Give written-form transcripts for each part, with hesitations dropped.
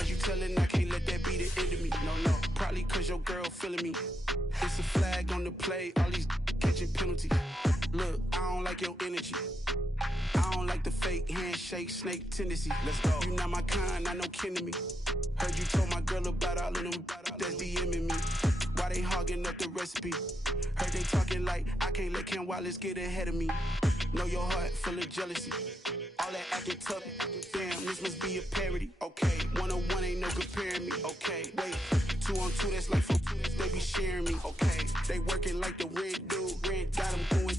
lies you telling, I can't let that be the end of me. No, probably cause your girl feeling me. It's a flag on the play, all these catching penalties. Look, I don't like your energy. I don't like the fake handshake, snake tendency. Let's go. You not my kind, not no kin to me. Heard you told my girl about all of them that's DMing me. Why they hogging up the recipe? Heard they talking like I can't let Ken Wallace get ahead of me. Know your heart full of jealousy. All that acting tough, damn, this must be a parody. Okay, 1-on-1 ain't no comparing me. Okay, wait, 2-on-2, that's like 4, they be sharing me. Okay, they working like the red dude. Red got them going,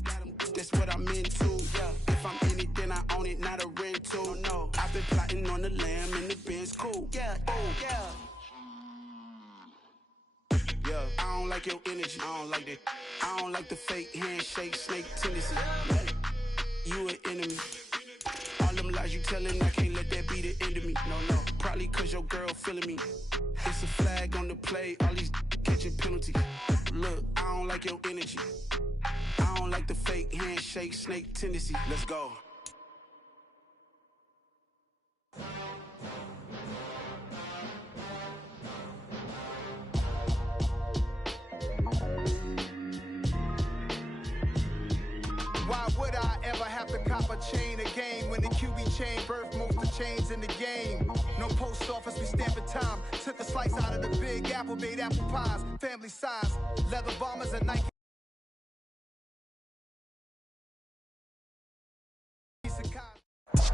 that's what I'm into. Yeah, if I'm in it, then I own it, not a rental. No, I've been plotting on the lamb and the Benz cool. Yeah, oh, yeah. Yeah, I don't like your energy. I don't like that. I don't like the fake handshake, snake tendency. You an enemy. All them lies you telling, I can't let that be the end of me. No, probably cause your girl feeling me. It's a flag on the play, all these catching penalties. Look, I don't like your energy. I don't like the fake handshake, snake tendency. Let's go. Why would I ever have to cop a chain again when the QB chain birthed most of the chains in the game? No post office, we stamping time. Took a slice out of the Big Apple, made apple pies, family size, leather bombers and Nike.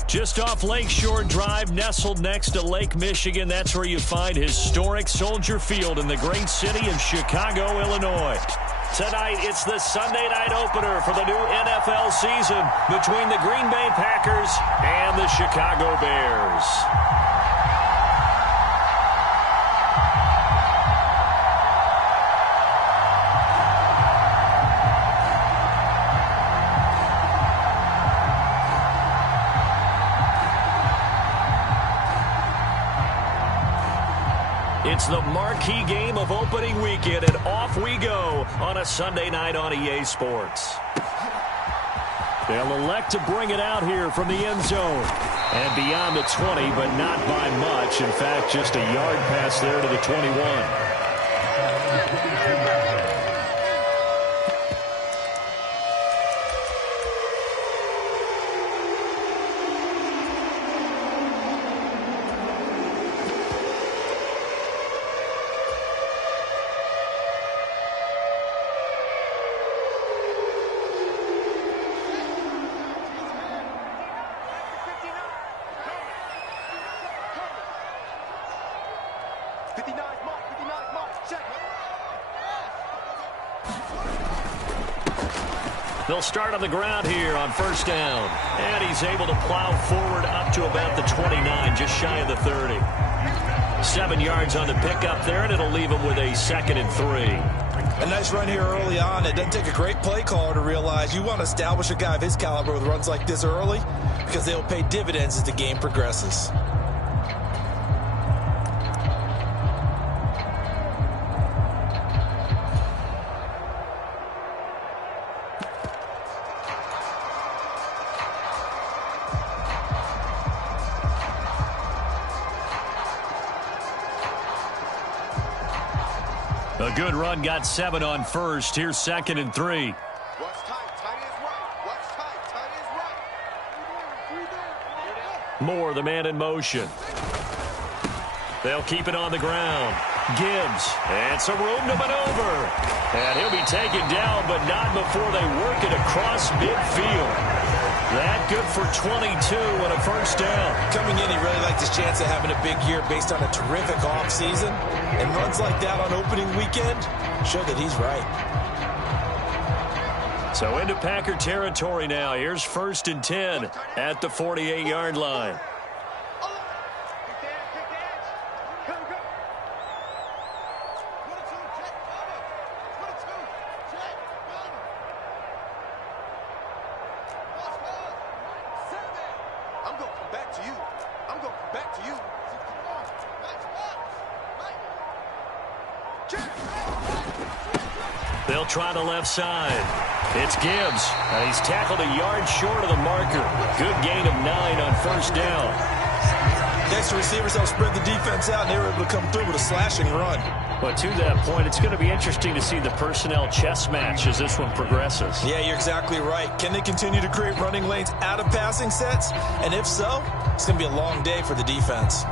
Just off Lakeshore Drive, nestled next to Lake Michigan, that's where you find historic Soldier Field in the great city of Chicago, Illinois. Tonight, it's the Sunday night opener for the new NFL season between the Green Bay Packers and the Chicago Bears. It's the marquee game of opening weekend, and off we go on a Sunday night on EA Sports. They'll elect to bring it out here from the end zone and beyond the 20, but not by much. In fact, just a yard pass there to the 21. They'll start on the ground here on first down. And he's able to plow forward up to about the 29, just shy of the 30. 7 yards on the pickup there, and it'll leave him with a 2nd and 3. A nice run here early on. It doesn't take a great play caller to realize you want to establish a guy of his caliber with runs like this early because they'll pay dividends as the game progresses. A good run, got 7 on first. Here's 2nd and 3. What's tight? Tight is right. What's tight? Tight is right. Moore, the man in motion. They'll keep it on the ground. Gibbs, and some room to maneuver. And he'll be taken down, but not before they work it across midfield. That good for 22 and a first down. Coming in, he really liked his chance of having a big year based on a terrific offseason. And runs like that on opening weekend show that he's right. So into Packer territory now. Here's 1st and 10 at the 48-yard line. They'll try the left side. It's Gibbs, and he's tackled a yard short of the marker. Good gain of 9 on first down. The extra receivers helped spread the defense out, and they were able to come through with a slashing run. But to that point, it's going to be interesting to see the personnel chess match as this one progresses. Yeah, you're exactly right. Can they continue to create running lanes out of passing sets? And if so, it's going to be a long day for the defense.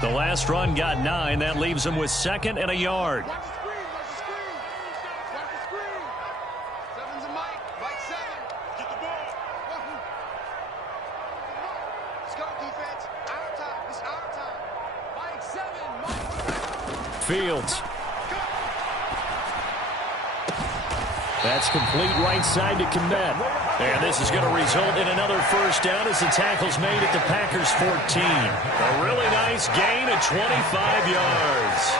The last run got 9. That leaves him with 2nd and a yard. Watch the screen. Watch the screen. Seven's a Mike. Mike 7. Get the ball. Let's go, defense. Our time. It's our time. Mike 7. Mike. Fields. That's complete right side to Kmet. And this is going to result in another first down as the tackle's made at the Packers' 14. A really nice gain of 25 yards.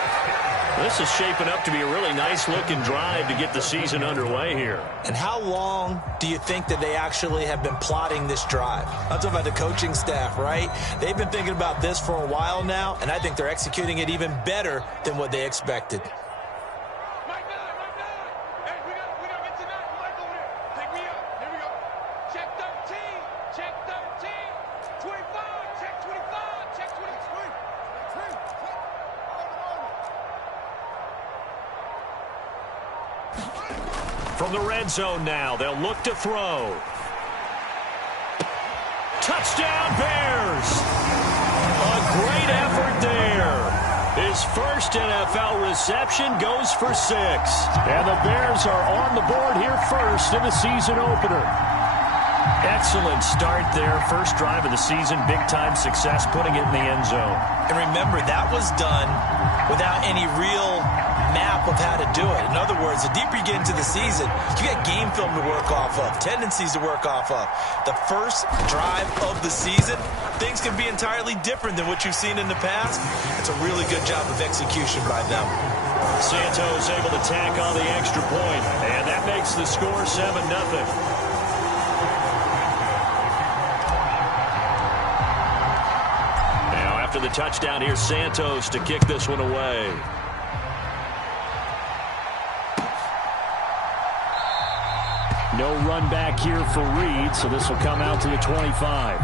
This is shaping up to be a really nice-looking drive to get the season underway here. And how long do you think that they actually have been plotting this drive? I'm talking about the coaching staff, right? They've been thinking about this for a while now, and I think they're executing it even better than what they expected. From the red zone now, they'll look to throw. Touchdown, Bears! A great effort there. His first NFL reception goes for 6. And the Bears are on the board here first in the season opener. Excellent start there. First drive of the season. Big-time success putting it in the end zone. And remember, that was done without any real map of how to do it. In other words, the deeper you get into the season, you get game film to work off of, tendencies to work off of. The first drive of the season, things can be entirely different than what you've seen in the past. It's a really good job of execution by them. Santos able to tack on the extra point, and that makes the score 7-0. After the touchdown, here's Santos to kick this one away. No run back here for Reed, so this will come out to the 25.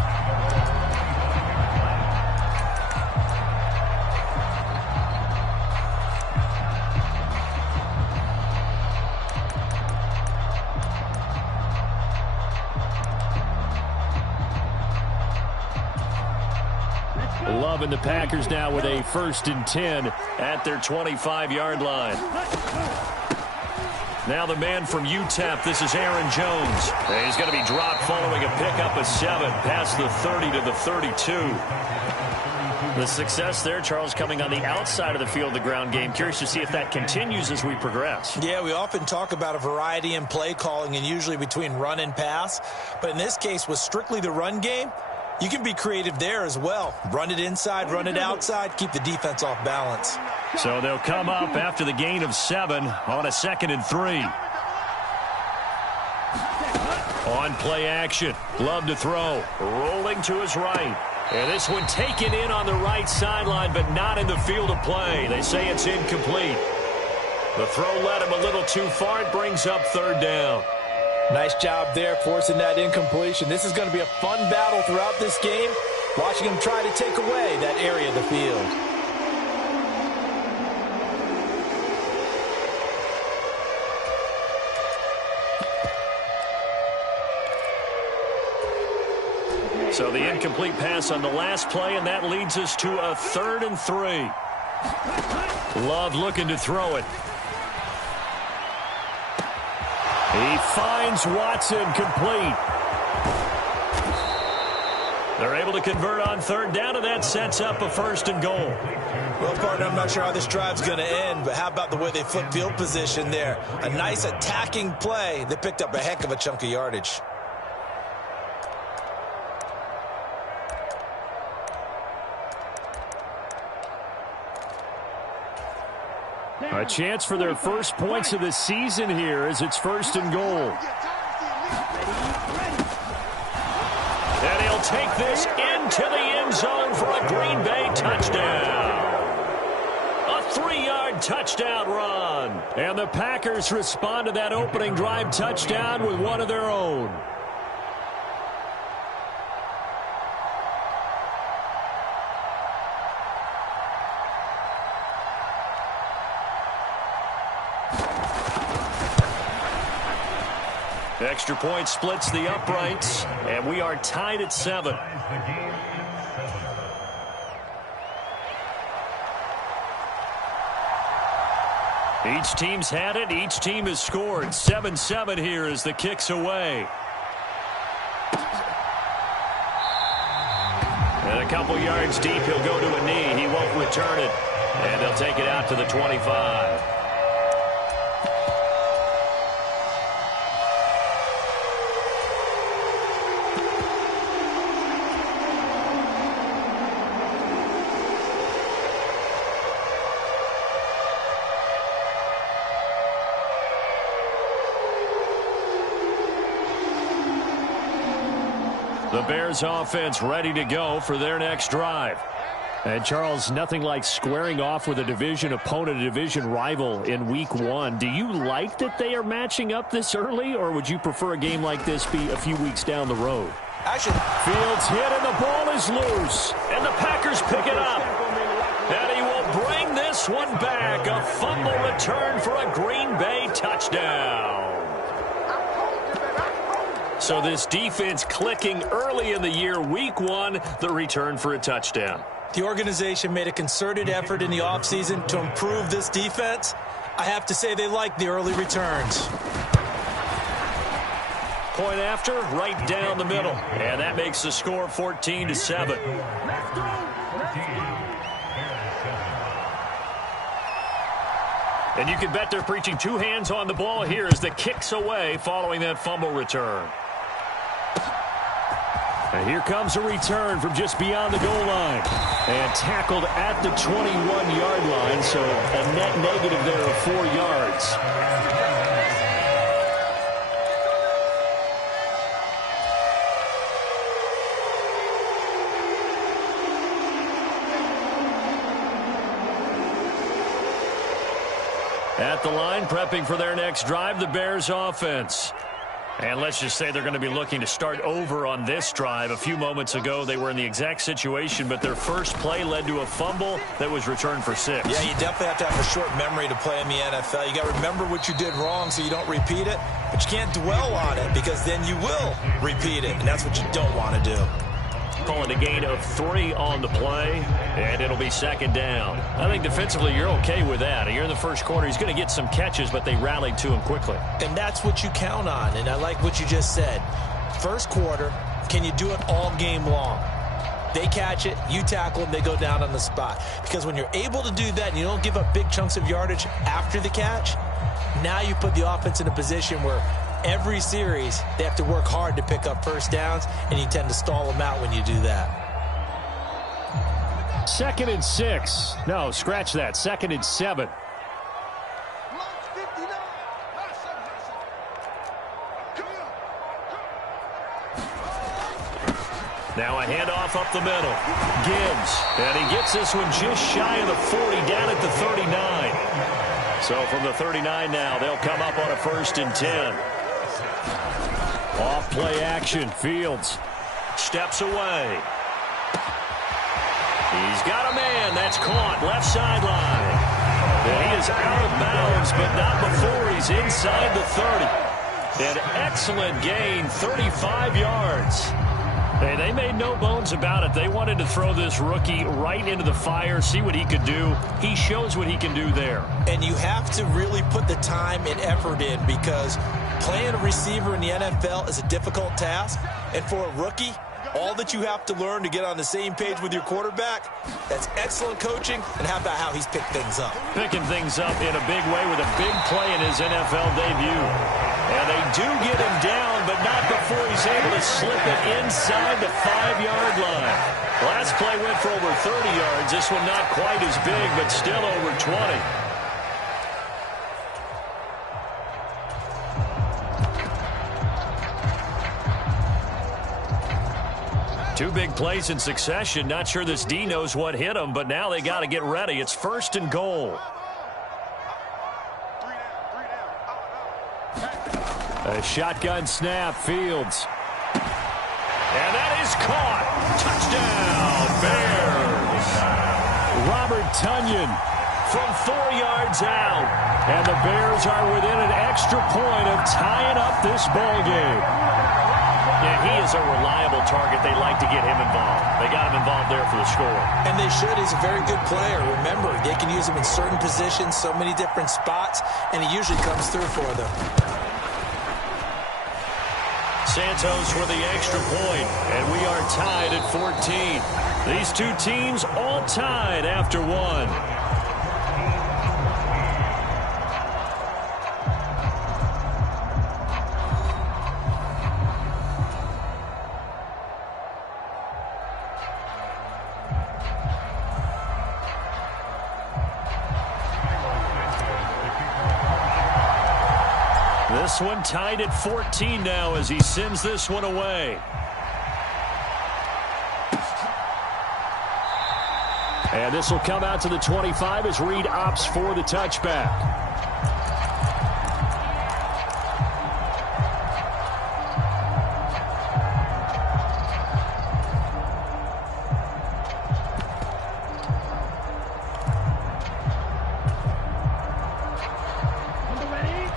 11, the Packers now with a 1st and 10 at their 25-yard line. Now the man from UTEP, this is Aaron Jones. And he's going to be dropped following a pickup of 7 past the 30 to the 32. The success there, Charles, coming on the outside of the field, the ground game. Curious to see if that continues as we progress. Yeah, we often talk about a variety in play calling and usually between run and pass. But in this case, with strictly the run game, you can be creative there as well. Run it inside, run it outside, keep the defense off balance. So they'll come up after the gain of 7 on a 2nd and 3. On play action, Love to throw, rolling to his right. And this one taken in on the right sideline, but not in the field of play. They say it's incomplete. The throw led him a little too far. It brings up 3rd down. Nice job there forcing that incompletion. This is going to be a fun battle throughout this game, watching him try to take away that area of the field. So the incomplete pass on the last play, and that leads us to a 3rd and 3. Love looking to throw it. He finds Watson complete. They're able to convert on 3rd down, and that sets up a 1st and goal. Well, partner, I'm not sure how this drive's going to end, but how about the way they flip field position there? A nice attacking play that picked up a heck of a chunk of yardage. A chance for their first points of the season here as it's 1st and goal. And he'll take this into the end zone for a Green Bay touchdown. A 3-yard drive touchdown run. And the Packers respond to that opening drive touchdown with one of their own. Extra point splits the uprights, and we are tied at 7. Each team's had it. Each team has scored. 7-7 here as the kick's away. And a couple yards deep, he'll go to a knee. He won't return it. And they'll take it out to the 25. The Bears offense ready to go for their next drive. And Charles, nothing like squaring off with a division opponent, a division rival in week 1. Do you like that they are matching up this early, or would you prefer a game like this be a few weeks down the road? Actually, Fields hit and the ball is loose. And the Packers pick it up. And he will bring this one back. A fumble return for a Green Bay touchdown. So this defense clicking early in the year, week 1, the return for a touchdown. The organization made a concerted effort in the offseason to improve this defense. I have to say they like the early returns. Point after, right down the middle. And that makes the score 14-7. And you can bet they're preaching 2 hands on the ball here as the kick's away following that fumble return. And here comes a return from just beyond the goal line. And tackled at the 21-yard line, so a net negative there of 4 yards. At the line, prepping for their next drive, the Bears offense. And let's just say they're going to be looking to start over on this drive. A few moments ago, they were in the exact situation, but their first play led to a fumble that was returned for 6. Yeah, you definitely have to have a short memory to play in the NFL. You got to remember what you did wrong so you don't repeat it, but you can't dwell on it because then you will repeat it, and that's what you don't want to do. Calling a gain of 3 on the play, and it'll be second down. I think defensively you're okay with that. You're in the first quarter. He's going to get some catches, but they rallied to him quickly. And that's what you count on, and I like what you just said. First quarter, can you do it all game long? They catch it, you tackle them, they go down on the spot. Because when you're able to do that and you don't give up big chunks of yardage after the catch, now you put the offense in a position where every series, they have to work hard to pick up first downs, and you tend to stall them out when you do that. 2nd and 6. No, scratch that. 2nd and 7. Now a handoff up the middle. Gibbs, and he gets this one just shy of the 40, down at the 39. So from the 39 now, they'll come up on a 1st and 10. Off play action. Fields steps away. He's got a man. That's caught. Left sideline. And he is out of bounds, but not before he's inside the 30. An excellent gain, 35 yards. Hey, they made no bones about it. They wanted to throw this rookie right into the fire, see what he could do. He shows what he can do there. And you have to really put the time and effort in because playing a receiver in the NFL is a difficult task. And for a rookie, all that you have to learn to get on the same page with your quarterback, that's excellent coaching, and how about how he's picked things up? Picking things up in a big way with a big play in his NFL debut. And they do get him down, but not before he's able to slip it inside the 5-yard line. Last play went for over 30 yards. This one not quite as big, but still over 20. Two big plays in succession. Not sure this D knows what hit him, but now they got to get ready. It's 1st and goal. A shotgun snap, Fields. And that is caught. Touchdown, Bears. Robert Tonyan from 4 yards out. And the Bears are within an extra point of tying up this ball game. Yeah, he is a reliable target. They like to get him involved. They got him involved there for the score. And they should. He's a very good player. Remember, they can use him in certain positions, so many different spots, and he usually comes through for them. Santos for the extra point, and we are tied at 14. These two teams all tied after one. This one tied at 14 now as he sends this one away. And this will come out to the 25 as Reed opts for the touchback.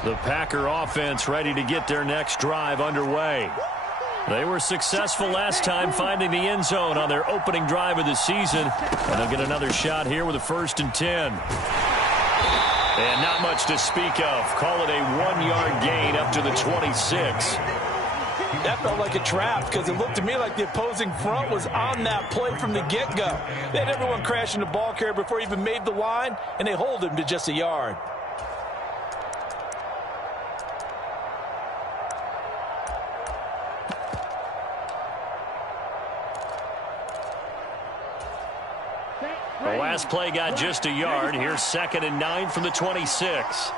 The Packer offense ready to get their next drive underway. They were successful last time finding the end zone on their opening drive of the season. And they'll get another shot here with a 1st and 10. And not much to speak of. Call it a 1-yard gain up to the 26. That felt like a trap because it looked to me like the opposing front was on that play from the get-go. They had everyone crashing the ball carrier before he even made the line, and they hold him to just a yard. The last play got just a yard. Here's 2nd and 9 from the 26.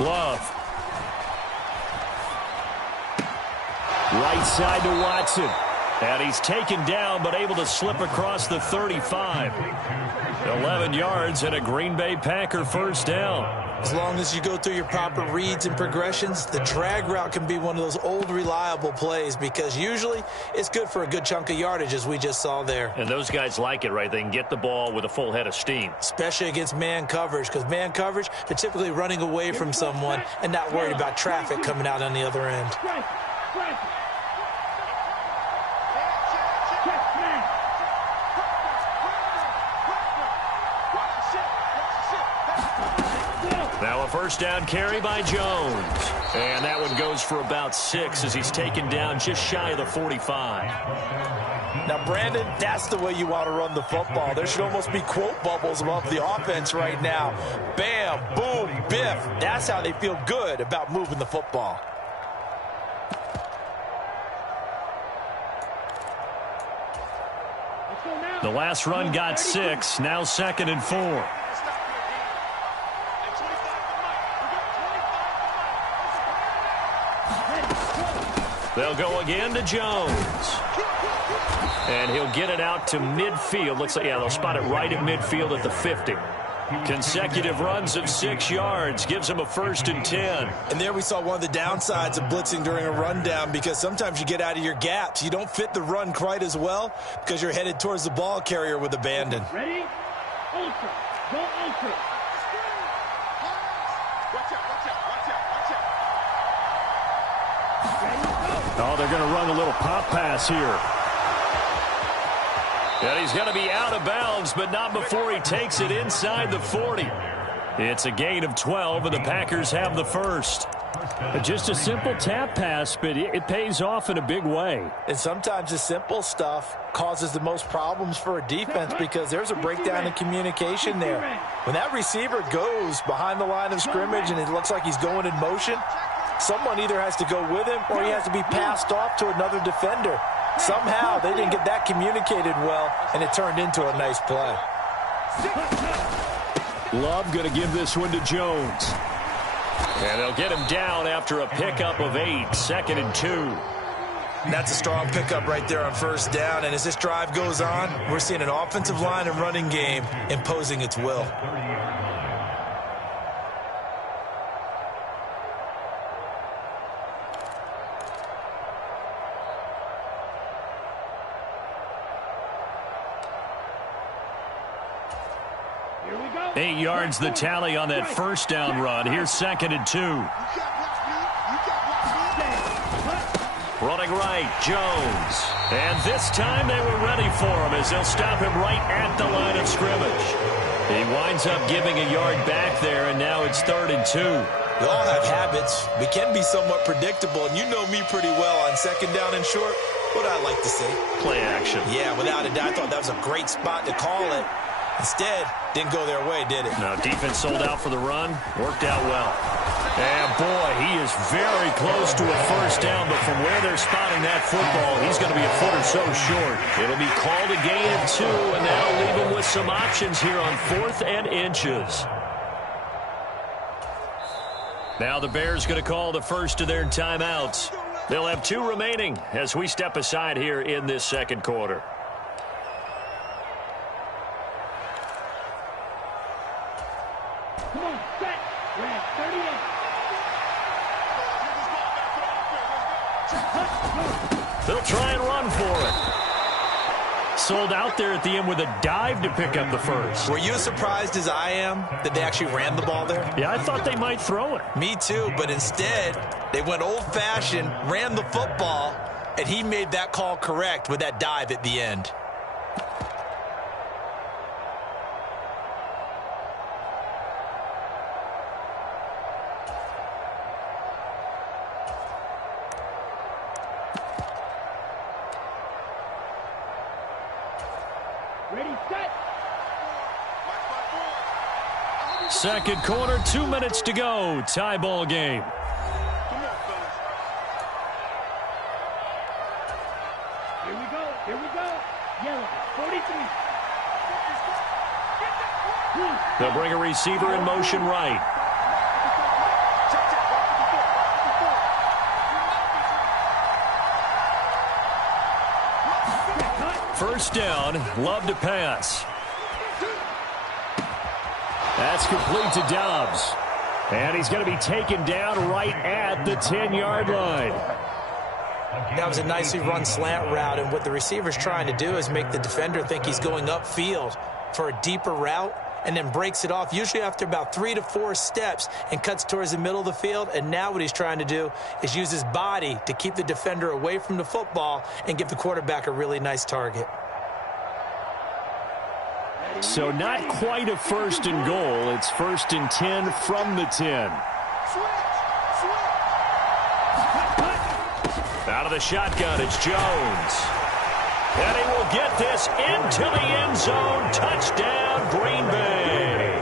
Love. Right side to Watson. And he's taken down but able to slip across the 35. 11 yards and a Green Bay Packer first down. As long as you go through your proper reads and progressions, the drag route can be one of those old reliable plays because usually it's good for a good chunk of yardage as we just saw there. And those guys like it, right? They can get the ball with a full head of steam. Especially against man coverage because man coverage, they're typically running away from someone and not worried about traffic coming out on the other end. Now a first down carry by Jones. And that one goes for about 6 as he's taken down just shy of the 45. Now, Brandon, that's the way you want to run the football. There should almost be quote bubbles above the offense right now. Bam, boom, biff. That's how they feel good about moving the football. The last run got 6. Now 2nd and 4. They'll go again to Jones. And he'll get it out to midfield. Looks like, yeah, they'll spot it right at midfield at the 50. Consecutive runs of 6 yards gives him a 1st and 10. And there we saw one of the downsides of blitzing during a rundown because sometimes you get out of your gaps. You don't fit the run quite as well because you're headed towards the ball carrier with abandon. Ready? Ultra. Go ultra. Watch out, watch out, watch out, watch out. Oh, they're going to run a little pop pass here. And he's going to be out of bounds, but not before he takes it inside the 40. It's a gain of 12, and the Packers have the first. Just a simple tap pass, but it pays off in a big way. And sometimes the simple stuff causes the most problems for a defense because there's a breakdown in communication there. When that receiver goes behind the line of scrimmage and it looks like he's going in motion, someone either has to go with him or he has to be passed off to another defender. Somehow they didn't get that communicated well, and it turned into a nice play. Love going to give this one to Jones. And they'll get him down after a pickup of 8, 2nd and 2. That's a strong pickup right there on first down, and as this drive goes on, we're seeing an offensive line and running game imposing its will. 8 yards the tally on that first down run. Here's 2nd and 2. Running right, Jones. And this time they were ready for him as they'll stop him right at the line of scrimmage. He winds up giving a yard back there, and now it's 3rd and 2. We all have habits. We can be somewhat predictable, and you know me pretty well on 2nd down and short. What I like to see. Play action. Yeah, without a doubt, I thought that was a great spot to call it. Instead, didn't go their way, did it? No, defense sold out for the run. Worked out well. And, boy, he is very close to a first down, but from where they're spotting that football, he's going to be a foot or so short. It'll be called a gain of 2, and that'll leave him with some options here on 4th and inches. Now the Bears going to call the first of their timeouts. They'll have 2 remaining as we step aside here in this second quarter. Come on, set. We're at 38. They'll try and run for it. Sold out there at the end with a dive to pick up the first. Were you as surprised as I am that they actually ran the ball there? Yeah, I thought they might throw it. Me too, but instead, they went old-fashioned, ran the football, and he made that call correct with that dive at the end. Ready, set. Second quarter, 2 minutes to go. Tie ball game. Here we go. Here we go. Yellow, 43. They'll bring a receiver in motion right. First down, Love to pass. That's complete to Dobbs. And he's going to be taken down right at the 10-yard line. That was a nicely run slant route, and what the receiver's trying to do is make the defender think he's going upfield for a deeper route, and then breaks it off, usually after about 3 to 4 steps, and cuts towards the middle of the field. And now what he's trying to do is use his body to keep the defender away from the football and give the quarterback a really nice target. So not quite a 1st and goal. It's 1st and 10 from the 10. Out of the shotgun, it's Jones. And he will get this into the end zone. Touchdown, Green Bay.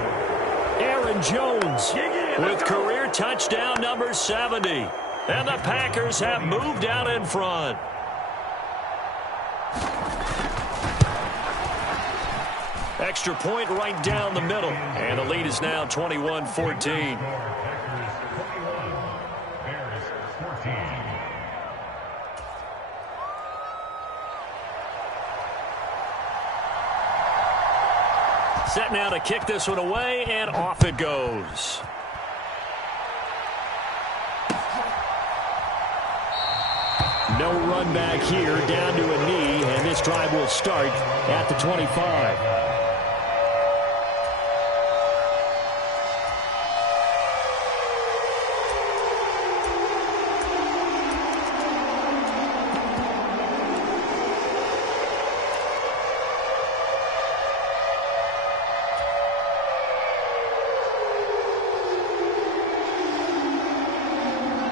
Aaron Jones with career touchdown number 70. And the Packers have moved out in front. Extra point right down the middle. And the lead is now 21-14. Set now to kick this one away, and off it goes. No run back here, down to a knee, and this drive will start at the 25.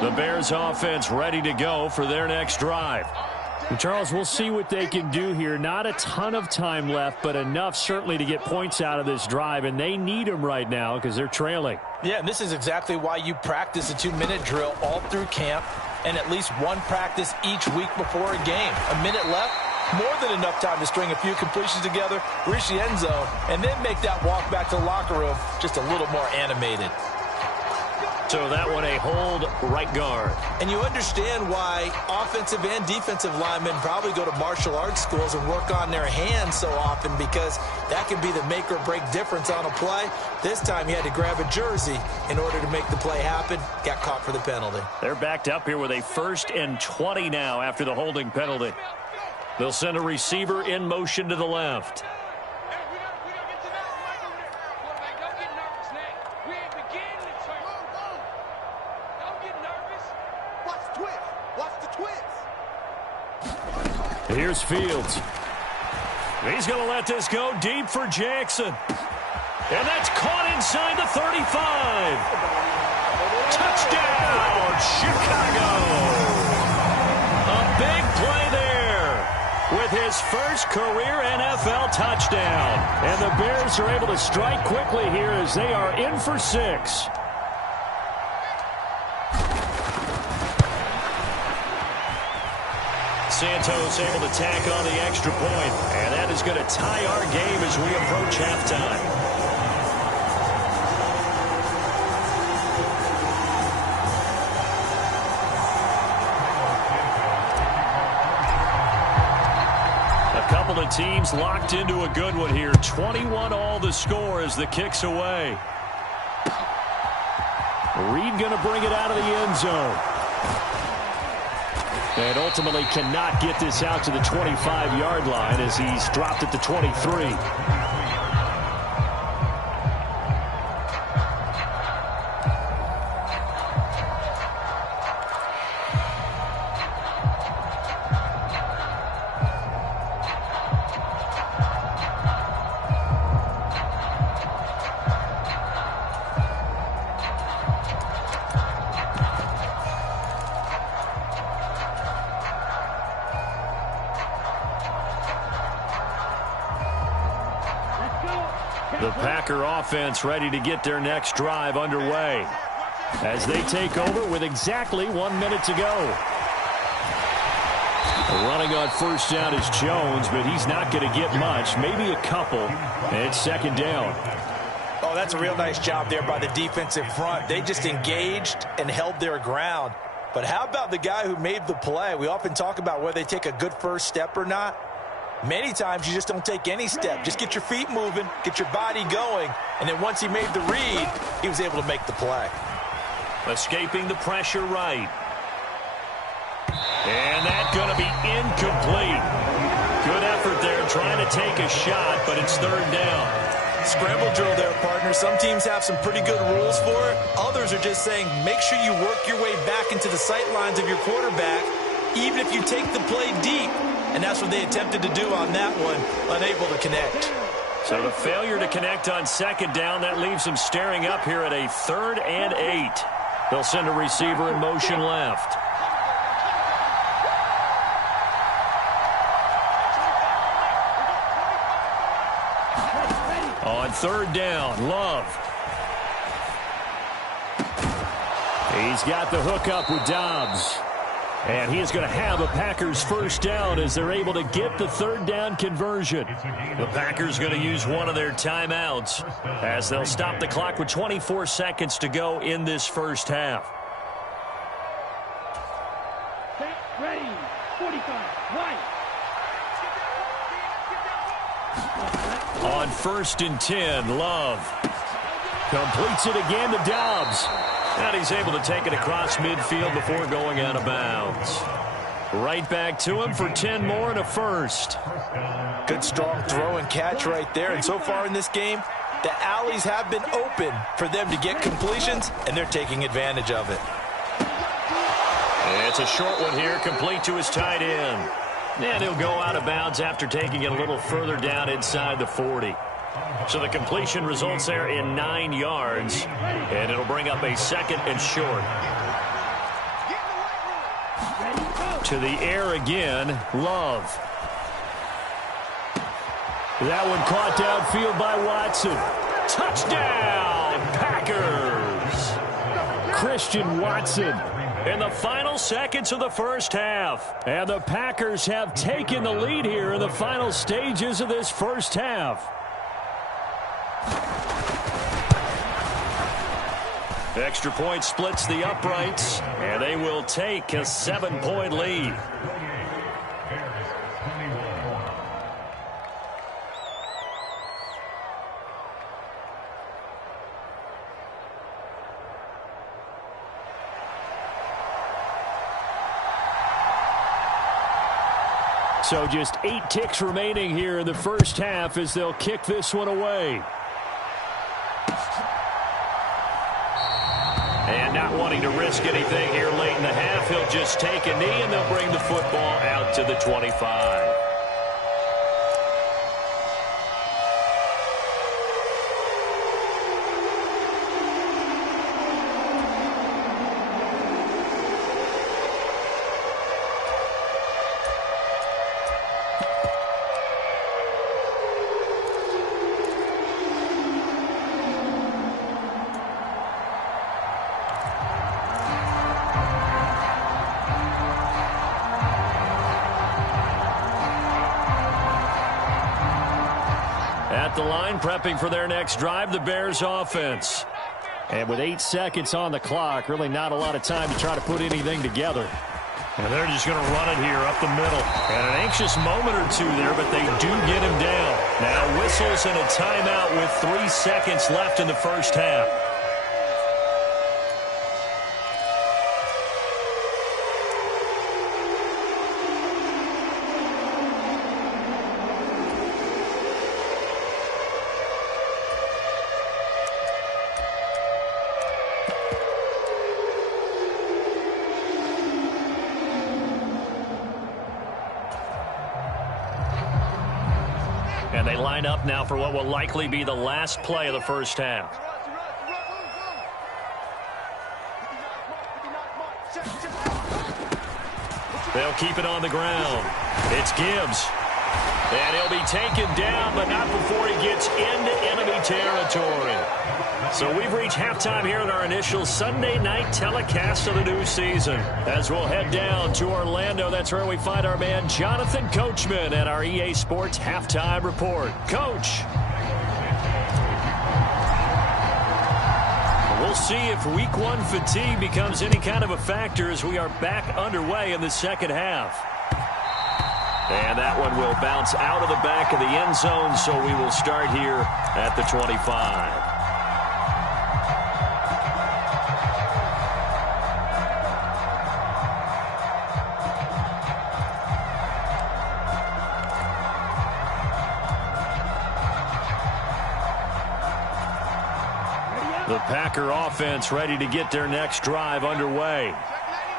The Bears offense ready to go for their next drive. And Charles, we'll see what they can do here. Not a ton of time left, but enough certainly to get points out of this drive, and they need them right now because they're trailing. Yeah, and this is exactly why you practice a 2-minute drill all through camp and at least one practice each week before a game. A minute left, more than enough time to string a few completions together, reach the end zone, and then make that walk back to the locker room just a little more animated. So that one a hold right guard. And you understand why offensive and defensive linemen probably go to martial arts schools and work on their hands so often, because that can be the make or break difference on a play. This time he had to grab a jersey in order to make the play happen. Got caught for the penalty. They're backed up here with a 1st and 20 now after the holding penalty. They'll send a receiver in motion to the left. Here's Fields. He's going to let this go deep for Jackson. And that's caught inside the 35. Touchdown, Chicago. A big play there with his first career NFL touchdown. And the Bears are able to strike quickly here as they are in for 6. Santos able to tack on the extra point, and that is going to tie our game as we approach halftime. A couple of teams locked into a good one here. 21-all the score as the kick's away. Reed going to bring it out of the end zone. And ultimately cannot get this out to the 25-yard line as he's dropped at the 23. The Packer offense ready to get their next drive underway as they take over with exactly 1 minute to go. Running on first down is Jones, but he's not going to get much, maybe a couple. And it's second down. Oh, that's a real nice job there by the defensive front. They just engaged and held their ground. But how about the guy who made the play? We often talk about whether they take a good first step or not. Many times you just don't take any step. Just get your feet moving, get your body going, and then once he made the read, he was able to make the play. Escaping the pressure right. And that's going to be incomplete. Good effort there trying to take a shot, but it's third down. Scramble drill there, partner. Some teams have some pretty good rules for it. Others are just saying make sure you work your way back into the sight lines of your quarterback, even if you take the play deep. And that's what they attempted to do on that one, unable to connect. So the failure to connect on second down, that leaves them staring up here at a 3rd and 8. They'll send a receiver in motion left. On third down, Love. He's got the hookup with Dobbs. And he is going to have a Packers first down as they're able to get the third down conversion. The Packers going to use one of their timeouts as they'll stop the clock with 24 seconds to go in this first half. Set, ready, 45, right. On 1st and 10, Love completes it again to Dobbs. And he's able to take it across midfield before going out of bounds. Right back to him for 10 more and a first. Good strong throw and catch right there. And so far in this game, the alleys have been open for them to get completions, and they're taking advantage of it. It's a short one here, complete to his tight end. And he'll go out of bounds after taking it a little further down inside the 40. So the completion results there in 9 yards, and it'll bring up a 2nd and short. To the air again, Love. That one caught downfield by Watson. Touchdown, Packers! Christian Watson in the final seconds of the first half. And the Packers have taken the lead here in the final stages of this first half. Extra point splits the uprights, and they will take a 7-point lead. So just 8 ticks remaining here in the first half as they'll kick this one away. And not wanting to risk anything here late in the half, he'll just take a knee, and they'll bring the football out to the 25. At the line, prepping for their next drive, the Bears offense. And with 8 seconds on the clock, really not a lot of time to try to put anything together. And they're just going to run it here up the middle. And an anxious moment or two there, but they do get him down. Now whistles and a timeout with 3 seconds left in the first half. And they line up now for what will likely be the last play of the first half. They'll keep it on the ground. It's Gibbs. And he'll be taken down, but not before he gets into enemy territory. So we've reached halftime here in our initial Sunday night telecast of the new season. As we'll head down to Orlando, that's where we find our man Jonathan Coachman at our EA Sports Halftime Report. Coach. We'll see if week one fatigue becomes any kind of a factor as we are back underway in the second half. And that one will bounce out of the back of the end zone, so we will start here at the 25. The Packer offense ready to get their next drive underway.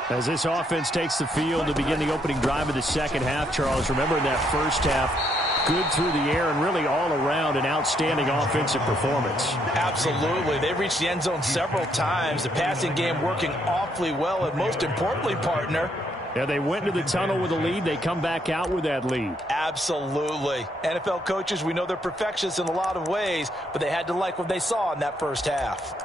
As this offense takes the field to begin the opening drive of the second half, Charles, remember in that first half, good through the air and really all around an outstanding offensive performance. Absolutely. They reached the end zone several times. The passing game working awfully well, and most importantly, partner, yeah, they went into the tunnel with a lead. They come back out with that lead. Absolutely. NFL coaches, we know they're perfectionists in a lot of ways, but they had to like what they saw in that first half.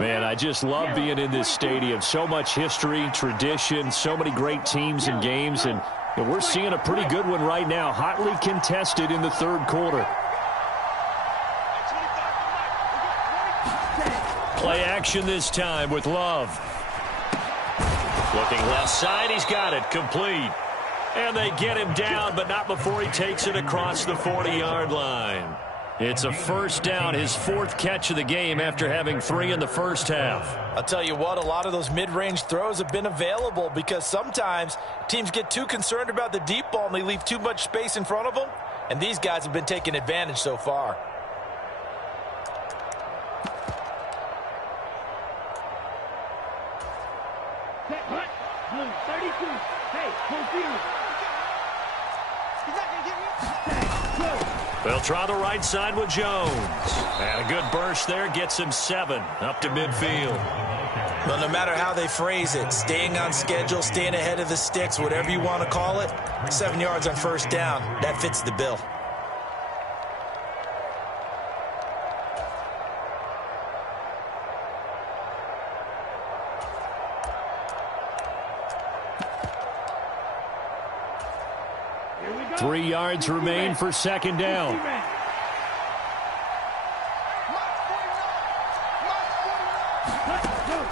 Man, I just love being in this stadium. So much history, tradition, so many great teams and games, and we're seeing a pretty good one right now, hotly contested in the third quarter. Play action this time with Love. Looking left side, he's got it, complete. And they get him down, but not before he takes it across the 40-yard line. It's a first down, his fourth catch of the game after having 3 in the first half. I'll tell you what, a lot of those mid-range throws have been available because sometimes teams get too concerned about the deep ball and they leave too much space in front of them, and these guys have been taking advantage so far. Set, hut, blue, 32. Hey, confused. He's not going to get me. They'll try the right side with Jones. And a good burst there gets him 7 up to midfield. Well, no matter how they phrase it, staying on schedule, staying ahead of the sticks, whatever you want to call it, 7 yards on first down, that fits the bill. Here we go. 3 yards remain for second down.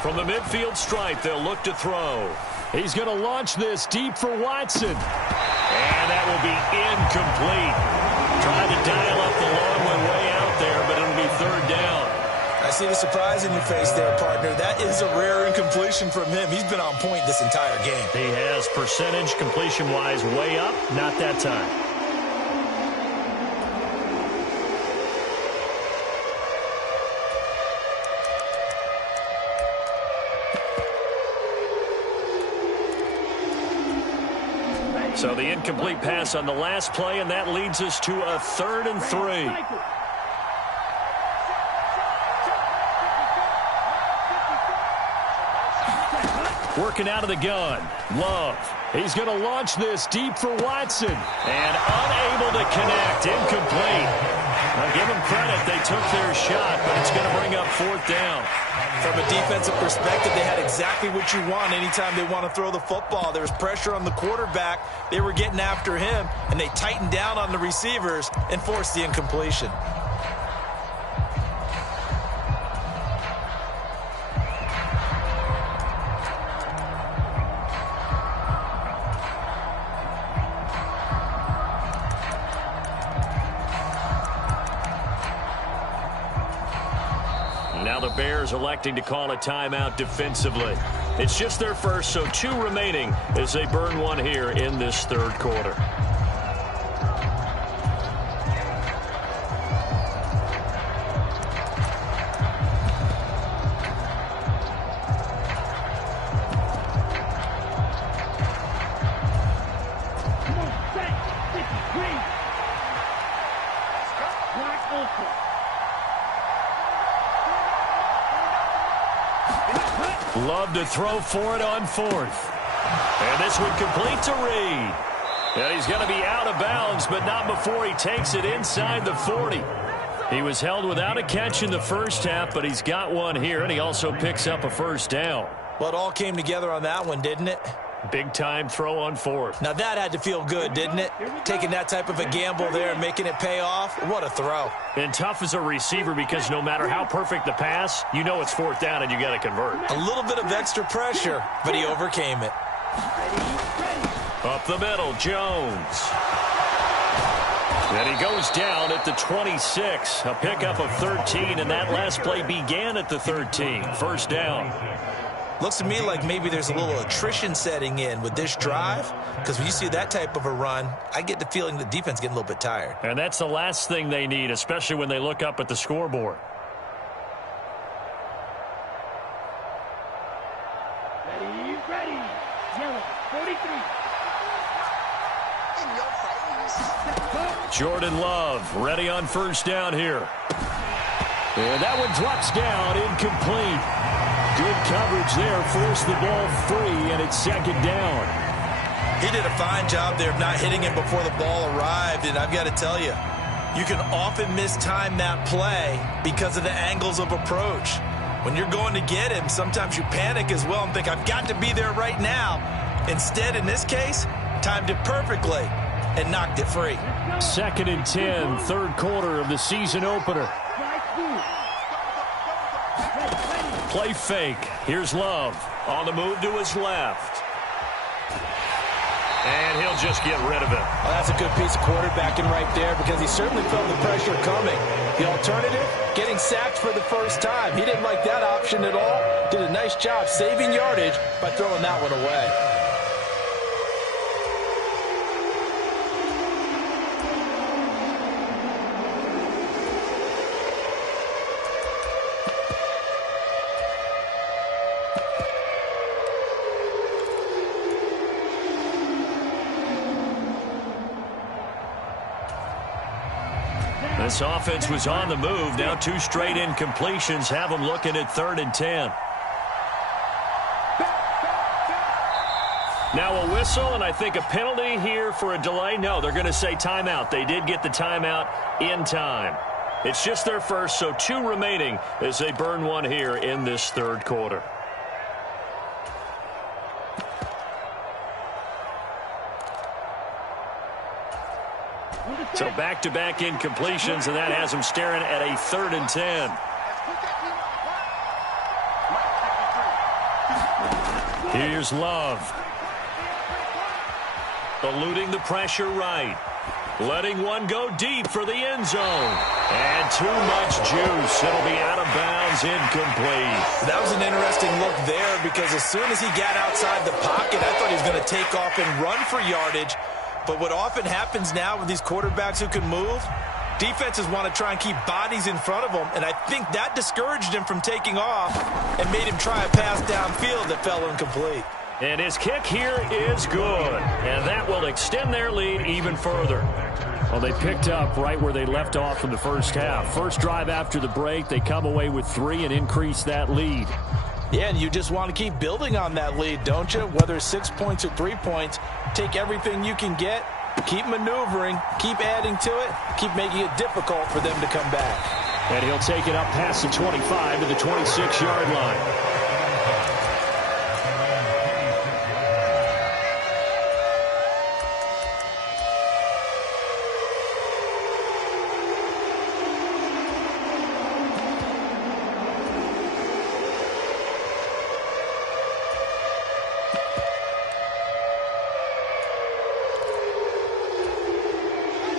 From the midfield stripe, they'll look to throw. He's going to launch this deep for Watson. And that will be incomplete. Trying to dial up the long one way out there, but it'll be third down. I see the surprise in your face there, partner. That is a rare incompletion from him. He's been on point this entire game. He has percentage completion-wise way up, not that time. So the incomplete pass on the last play, and that leads us to a 3rd and 3. Working out of the gun. Love. He's going to launch this deep for Watson. And unable to connect. Incomplete. Now give them credit. They took their shot, but it's going to bring up 4th down. From a defensive perspective, they had exactly what you want anytime they want to throw the football. There was pressure on the quarterback. They were getting after him, and they tightened down on the receivers and forced the incompletion. Now the Bears electing to call a timeout defensively. It's just their first, so 2 remaining as they burn one here in this 3rd quarter. Love to throw for it on 4th. And this one complete to Reed. And he's going to be out of bounds, but not before he takes it inside the 40. He was held without a catch in the first half, but he's got one here, and he also picks up a 1st down. Well, it all came together on that one, didn't it? Big-time throw on 4th. Now that had to feel good, didn't it? Taking that type of a gamble there and making it pay off. What a throw. And tough as a receiver because no matter how perfect the pass, you know it's 4th down and you got to convert. A little bit of extra pressure, but he overcame it. Up the middle, Jones. And he goes down at the 26. A pickup of 13, and that last play began at the 13. 1st down. Looks to me like maybe there's a little attrition setting in with this drive, because when you see that type of a run, I get the feeling the defense getting a little bit tired. And that's the last thing they need, especially when they look up at the scoreboard. Ready. Yellow, 43. In your face. Jordan Love ready on 1st down here. And that one drops down, incomplete. Good coverage there, forced the ball free, and it's 2nd down. He did a fine job there of not hitting him before the ball arrived, and I've got to tell you, you can often mistime that play because of the angles of approach. When you're going to get him, sometimes you panic as well and think, I've got to be there right now. Instead, in this case, timed it perfectly and knocked it free. 2nd and 10, 3rd quarter of the season opener. Play fake. Here's Love on the move to his left. And he'll just get rid of it. Well, that's a good piece of quarterbacking right there because he certainly felt the pressure coming. The alternative, getting sacked for the first time. He didn't like that option at all. Did a nice job saving yardage by throwing that one away. This offense was on the move. Now 2 straight incompletions have them looking at 3rd and 10. Now a whistle, and I think a penalty here for a delay. No, they're going to say timeout. They did get the timeout in time. It's just their first, so 2 remaining as they burn one here in this 3rd quarter. So back-to-back incompletions, and that has them staring at a 3rd and 10. Here's Love. Eluding the pressure right. Letting one go deep for the end zone. And too much juice. It'll be out of bounds, incomplete. That was an interesting look there because as soon as he got outside the pocket, I thought he was going to take off and run for yardage. But what often happens now with these quarterbacks who can move, defenses want to try and keep bodies in front of them, and I think that discouraged him from taking off and made him try a pass downfield that fell incomplete. And his kick here is good. And that will extend their lead even further. Well, they picked up right where they left off in the first half. First drive after the break, they come away with 3 and increase that lead. Yeah, and you just want to keep building on that lead, don't you? Whether it's 6 points or 3 points, take everything you can get, keep maneuvering, keep adding to it, keep making it difficult for them to come back. And he'll take it up past the 25 to the 26-yard line.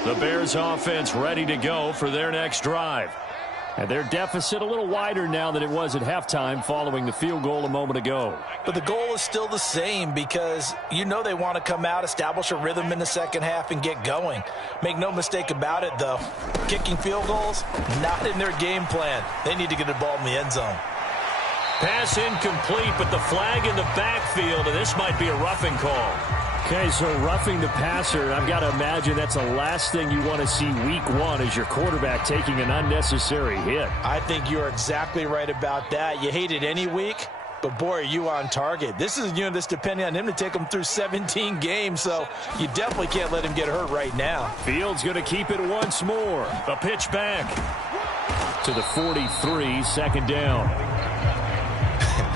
The Bears offense ready to go for their next drive. And their deficit a little wider now than it was at halftime following the field goal a moment ago. But the goal is still the same because you know they want to come out, establish a rhythm in the second half, and get going. Make no mistake about it, though. Kicking field goals, not in their game plan. They need to get the ball in the end zone. Pass incomplete, but the flag in the backfield, and this might be a roughing call. Okay, so roughing the passer, I've got to imagine that's the last thing you want to see week one as your quarterback taking an unnecessary hit. I think you're exactly right about that. You hate it any week, but boy, are you on target. This is a unit that's depending on him to take him through 17 games, so you definitely can't let him get hurt right now. Fields going to keep it once more. A pitch back to the 43, second down.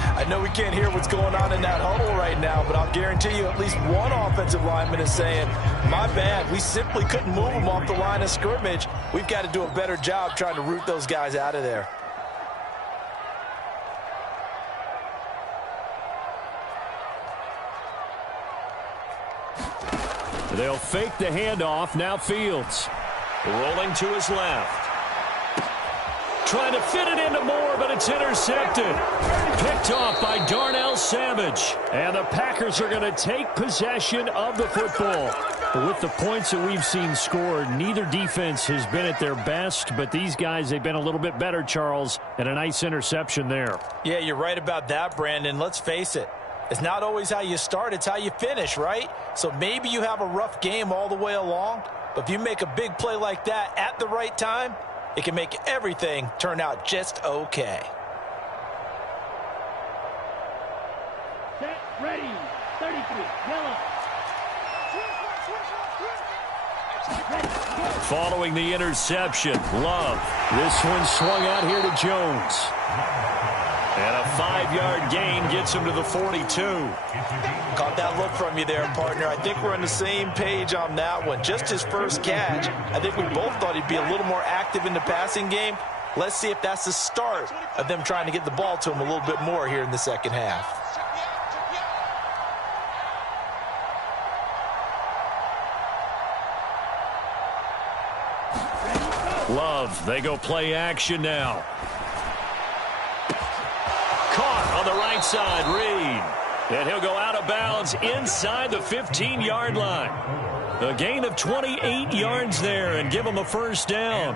I know we can't hear what's going on in that huddle right now, but I'll guarantee you at least one offensive lineman is saying, my bad, we simply couldn't move them off the line of scrimmage. We've got to do a better job trying to root those guys out of there. They'll fake the handoff. Now Fields rolling to his left. Trying to fit it into Moore, but it's intercepted. Picked off by Darnell Savage. And the Packers are going to take possession of the football. With the points that we've seen scored, neither defense has been at their best, but these guys, they've been a little bit better, Charles, and a nice interception there. Yeah, you're right about that, Brandon. Let's face it. It's not always how you start, it's how you finish, right? So maybe you have a rough game all the way along, but if you make a big play like that at the right time, it can make everything turn out just okay. Set, ready, 33, yellow. Following the interception, Love. This one swung out here to Jones. And a 5-yard gain gets him to the 42. Caught that look from you there, partner. I think we're on the same page on that one. Just his first catch. I think we both thought he'd be a little more active in the passing game. Let's see if that's the start of them trying to get the ball to him a little bit more here in the second half. Love, they go play action now. Caught on the right side, Reed. And he'll go out of bounds inside the 15-yard line. A gain of 28 yards there and give him a first down.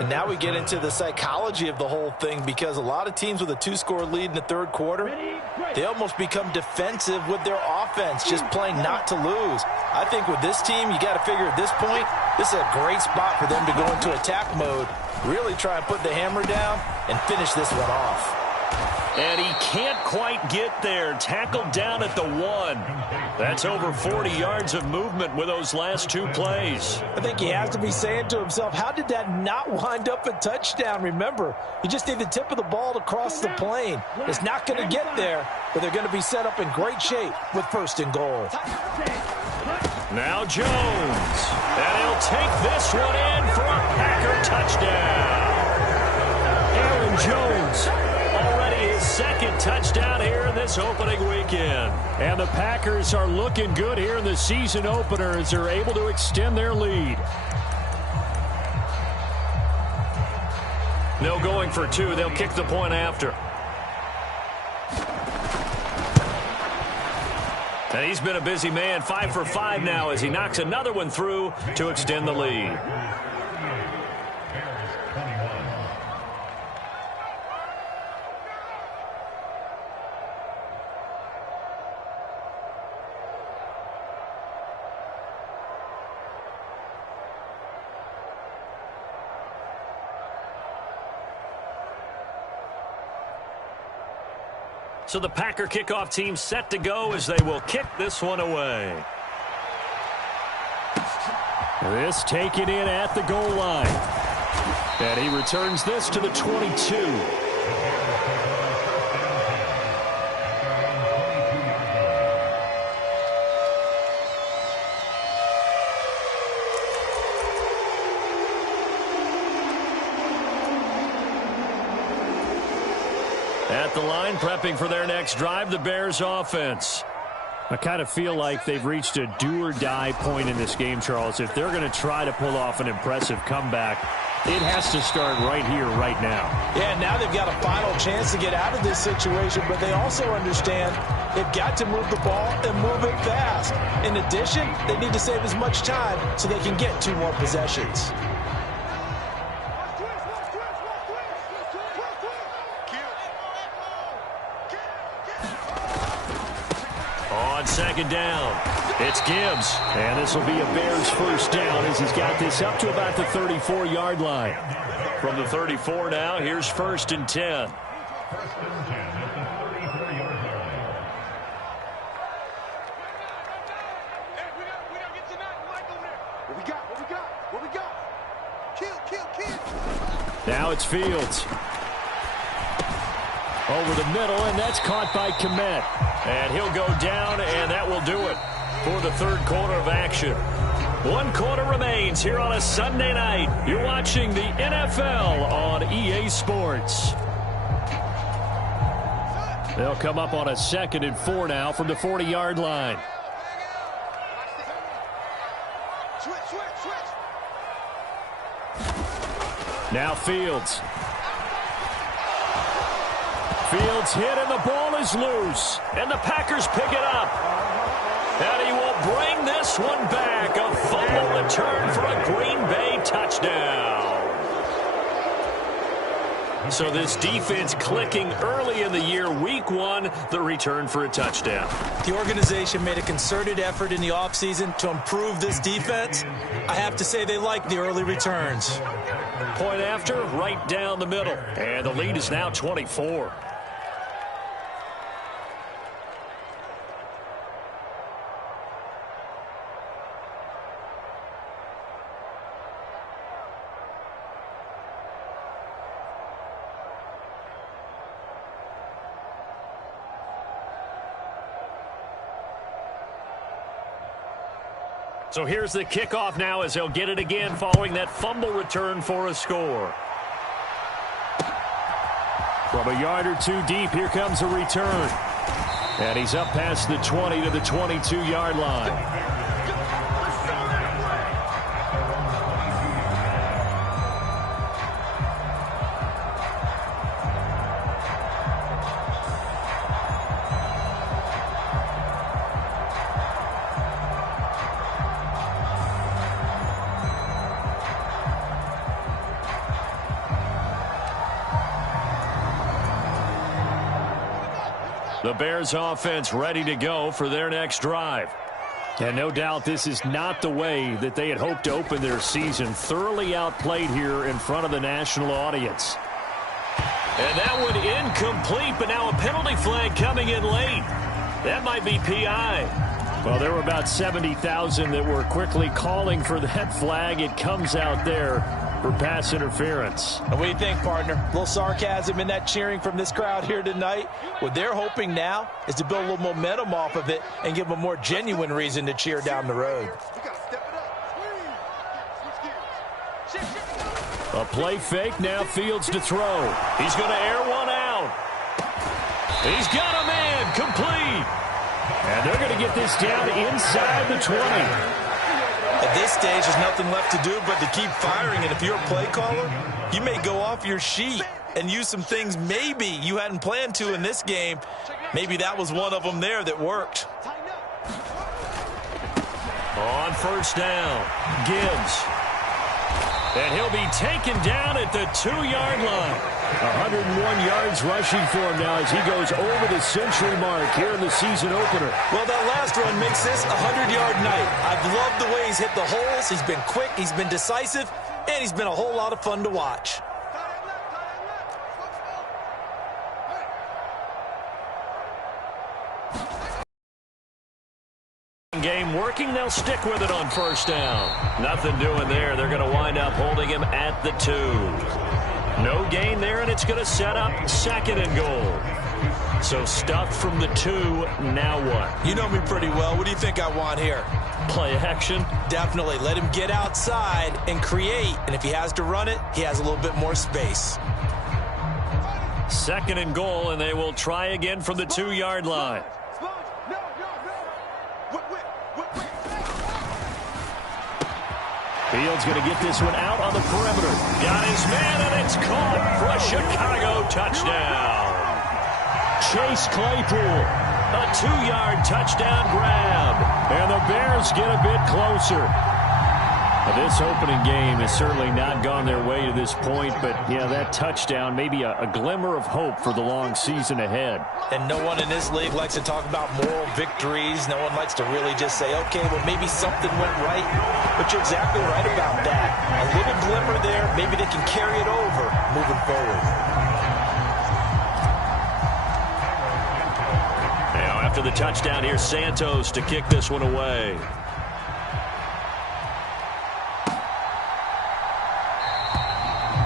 And now we get into the psychology of the whole thing because a lot of teams with a 2-score lead in the third quarter, they almost become defensive with their offense, just playing not to lose. I think with this team, you got to figure at this point, this is a great spot for them to go into attack mode, really try and put the hammer down and finish this one off. And he can't quite get there. Tackled down at the 1. That's over 40 yards of movement with those last 2 plays. I think he has to be saying to himself, how did that not wind up a touchdown? Remember, you just need the tip of the ball to cross the plane. It's not going to get there, but they're going to be set up in great shape with 1st and goal. Now Jones. And he'll take this one in for a Packer touchdown. Aaron Jones. Already his 2nd touchdown here in this opening weekend. And the Packers are looking good here in the season opener as they're able to extend their lead. No going for 2. They'll kick the point after. And he's been a busy man, 5 for 5 now as he knocks another one through to extend the lead. So the Packer kickoff team set to go as they will kick this one away. This taken in at the goal line. And he returns this to the 22. At the line, prepping for their next drive, the Bears offense. I kind of feel like they've reached a do-or-die point in this game, Charles. If they're going to try to pull off an impressive comeback, it has to start right here, right now. Yeah, now they've got a final chance to get out of this situation, but they also understand they've got to move the ball and move it fast. In addition, they need to save as much time so they can get 2 more possessions. Second down. It's Gibbs. And this will be a Bears first down as he's got this up to about the 34-yard line. From the 34 now, here's 1st and 10. What we got? Kill. Now it's Fields. Over the middle, and that's caught by Kmet. And he'll go down, and that will do it for the third quarter of action. 1 quarter remains here on a Sunday night. You're watching the NFL on EA Sports. They'll come up on a 2nd and 4 now from the 40-yard line. Now Fields. Fields hit and the ball is loose. And the Packers pick it up. And he will bring this one back. A fumble return for a Green Bay touchdown. So this defense clicking early in the year. Week 1, the return for a touchdown. The organization made a concerted effort in the offseason to improve this defense. I have to say they like the early returns. Point after, right down the middle. And the lead is now 24. So here's the kickoff now as they'll get it again following that fumble return for a score. From a yard or 2 deep, here comes a return. And he's up past the 20 to the 22-yard line. The Bears offense ready to go for their next drive. And no doubt this is not the way that they had hoped to open their season. Thoroughly outplayed here in front of the national audience. And that one incomplete, but now a penalty flag coming in late. That might be PI. Well, there were about 70,000 that were quickly calling for that flag. It comes out there for pass interference. What do you think, partner? A little sarcasm in that cheering from this crowd here tonight. What they're hoping now is to build a little momentum off of it and give them a more genuine reason to cheer down the road. A play fake, now Fields to throw. He's going to air one out. He's got a man, complete. And they're going to get this down inside the 20. At this stage, there's nothing left to do but to keep firing. And if you're a play caller, you may go off your sheet and use some things maybe you hadn't planned to in this game. Maybe that was one of them there that worked. On first down, Gibbs. And he'll be taken down at the 2-yard line. 101 yards rushing for him now as he goes over the century mark here in the season opener. Well, that last run makes this a 100-yard night. I've loved the way he's hit the holes. He's been quick, he's been decisive, and he's been a whole lot of fun to watch. working. They'll stick with it on first down. Nothing doing there. They're going to wind up holding him at the 2. No gain there, and it's going to set up 2nd and goal. So stuffed from the 2, now what? You know me pretty well. What do you think I want here? Play action? Definitely. Let him get outside and create. And if he has to run it, he has a little bit more space. 2nd and goal, and they will try again from the 2-yard line. Fields going to get this one out on the perimeter. Got his man, and it's caught for a Chicago touchdown. Chase Claypool, a 2-yard touchdown grab. And the Bears get a bit closer. This opening game has certainly not gone their way to this point, but, yeah, that touchdown, maybe a glimmer of hope for the long season ahead. And no one in this league likes to talk about moral victories. No one likes to really just say, okay, well, maybe something went right. But you're exactly right about that. A little glimmer there. Maybe they can carry it over moving forward. Now, after the touchdown, here's Santos to kick this one away.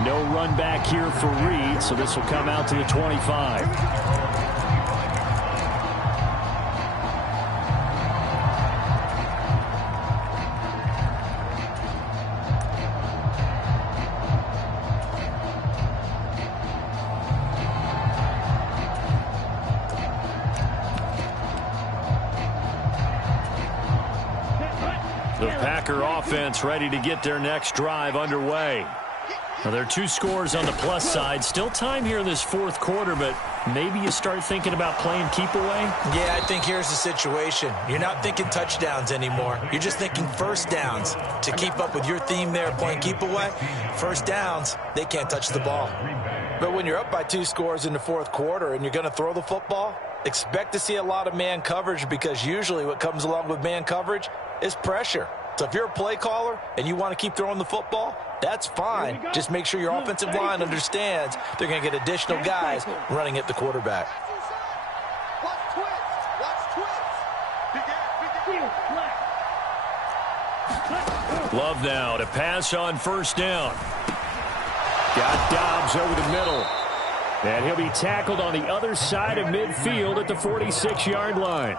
No run back here for Reed, so this will come out to the 25. The Packer offense ready to get their next drive underway. Now, there are 2 scores on the plus side. Still time here in this 4th quarter, but maybe you start thinking about playing keep away? Yeah, I think here's the situation. You're not thinking touchdowns anymore. You're just thinking first downs. To keep up with your theme there, playing keep away, first downs, they can't touch the ball. But when you're up by 2 scores in the 4th quarter and you're going to throw the football, expect to see a lot of man coverage, because usually what comes along with man coverage is pressure. So if you're a play caller and you want to keep throwing the football, that's fine. Just make sure your offensive line understands they're going to get additional guys running at the quarterback. Love now to pass on first down. Got Dobbs over the middle. And he'll be tackled on the other side of midfield at the 46-yard line.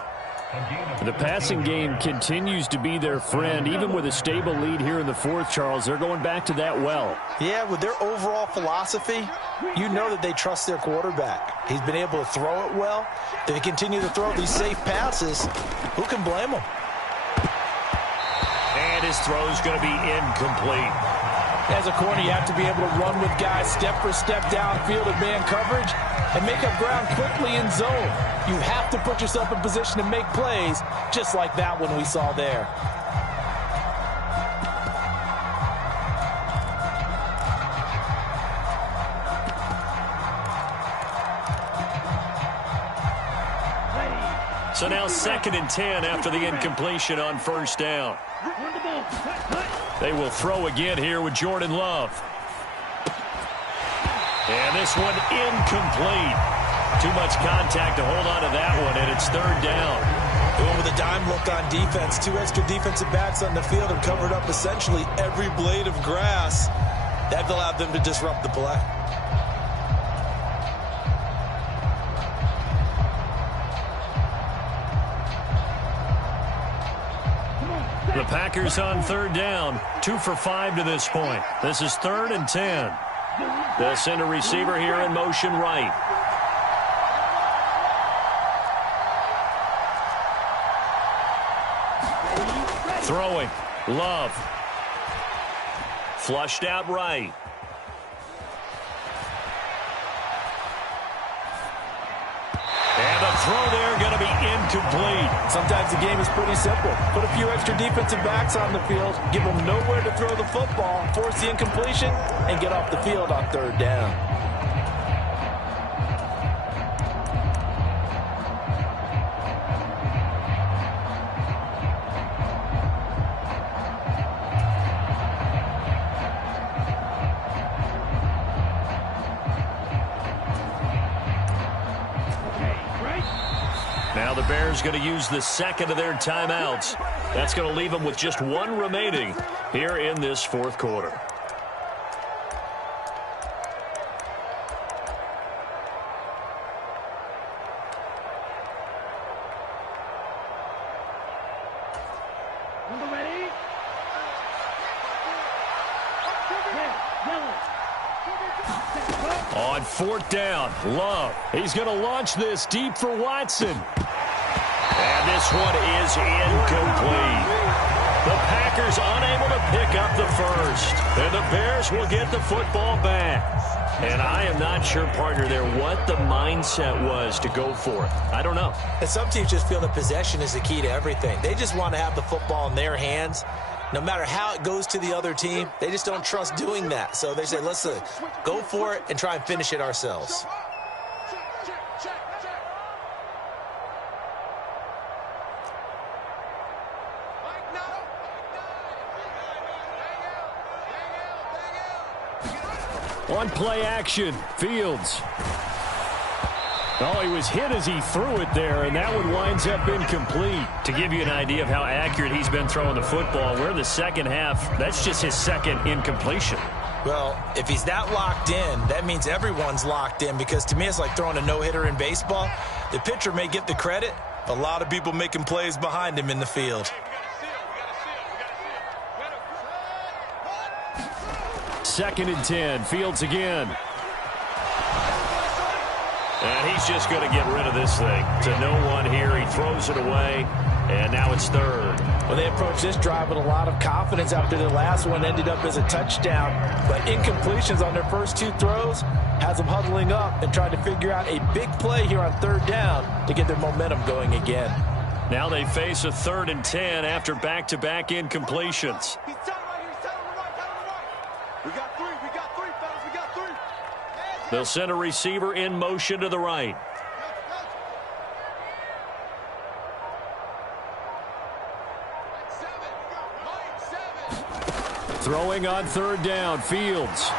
The passing game continues to be their friend. Even with a stable lead here in the 4th, Charles, they're going back to that well. Yeah, with their overall philosophy, you know that they trust their quarterback. He's been able to throw it well. They continue to throw these safe passes. Who can blame them? And his throw is going to be incomplete. As a corner, you have to be able to run with guys step for step downfield in man coverage and make up ground quickly in zone. You have to put yourself in position to make plays, just like that one we saw there. So now 2nd and 10 after the incompletion on first down. They will throw again here with Jordan Love. And this one incomplete. Too much contact to hold on to that one, and it's 3rd down. They went with a dime look on defense. 2 extra defensive backs on the field and covered up essentially every blade of grass. That allowed them to disrupt the play. The Packers on 3rd down. 2 for 5 to this point. This is 3rd and 10. They'll send a receiver here in motion right. Throwing. Love. Flushed out right. And the throw there going to be incomplete. Sometimes the game is pretty simple. Put a few extra defensive backs on the field, give them nowhere to throw the football, force the incompletion, and get off the field on 3rd down. Now the the Bears going to use the second of their timeouts. That's going to leave them with just one remaining here in this fourth quarter. On fourth down, Love. He's going to launch this deep for Watson. And this one is incomplete. The Packers unable to pick up the first. And the Bears will get the football back. And I am not sure, partner, there what the mindset was to go for it. I don't know. And some teams just feel that possession is the key to everything. They just want to have the football in their hands. No matter how it goes to the other team, they just don't trust doing that. So they say, let's go for it and try and finish it ourselves. On play action, Fields. Oh, he was hit as he threw it there, and that one winds up incomplete. To give you an idea of how accurate he's been throwing the football, we're in the second half. That's just his second incompletion. Well, if he's that locked in, that means everyone's locked in, because to me it's like throwing a no-hitter in baseball. The pitcher may get the credit, a lot of people making plays behind him in the field. Second and 10, Fields again. And he's just going to get rid of this thing. To no one here, he throws it away, and now it's third. Well, they approached this drive with a lot of confidence after their last one ended up as a touchdown. But incompletions on their first two throws has them huddling up and trying to figure out a big play here on third down to get their momentum going again. Now they face a 3rd and 10 after back-to-back incompletions. They'll send a receiver in motion to the right. Throwing on third down, Fields.